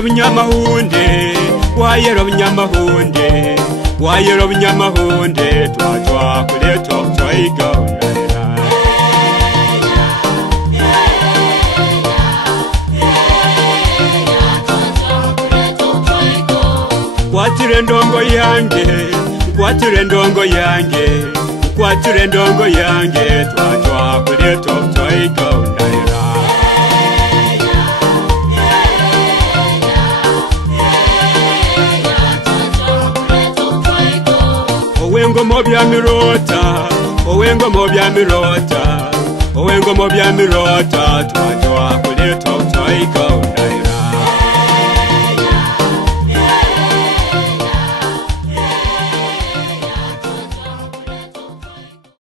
Wayero Bunyamahunde, Wayero Bunyamahunde, Wayero Bunyamahunde, Twa kule Twa Igona. Kwatire ndongo yange, kwatire ndongo yange, kwatire ndongo yange, Twa kule Twa Igona. Owengo mobya mirota, owengo mobya mirota, owengo mobya mirota, Twa kule Twa Igona.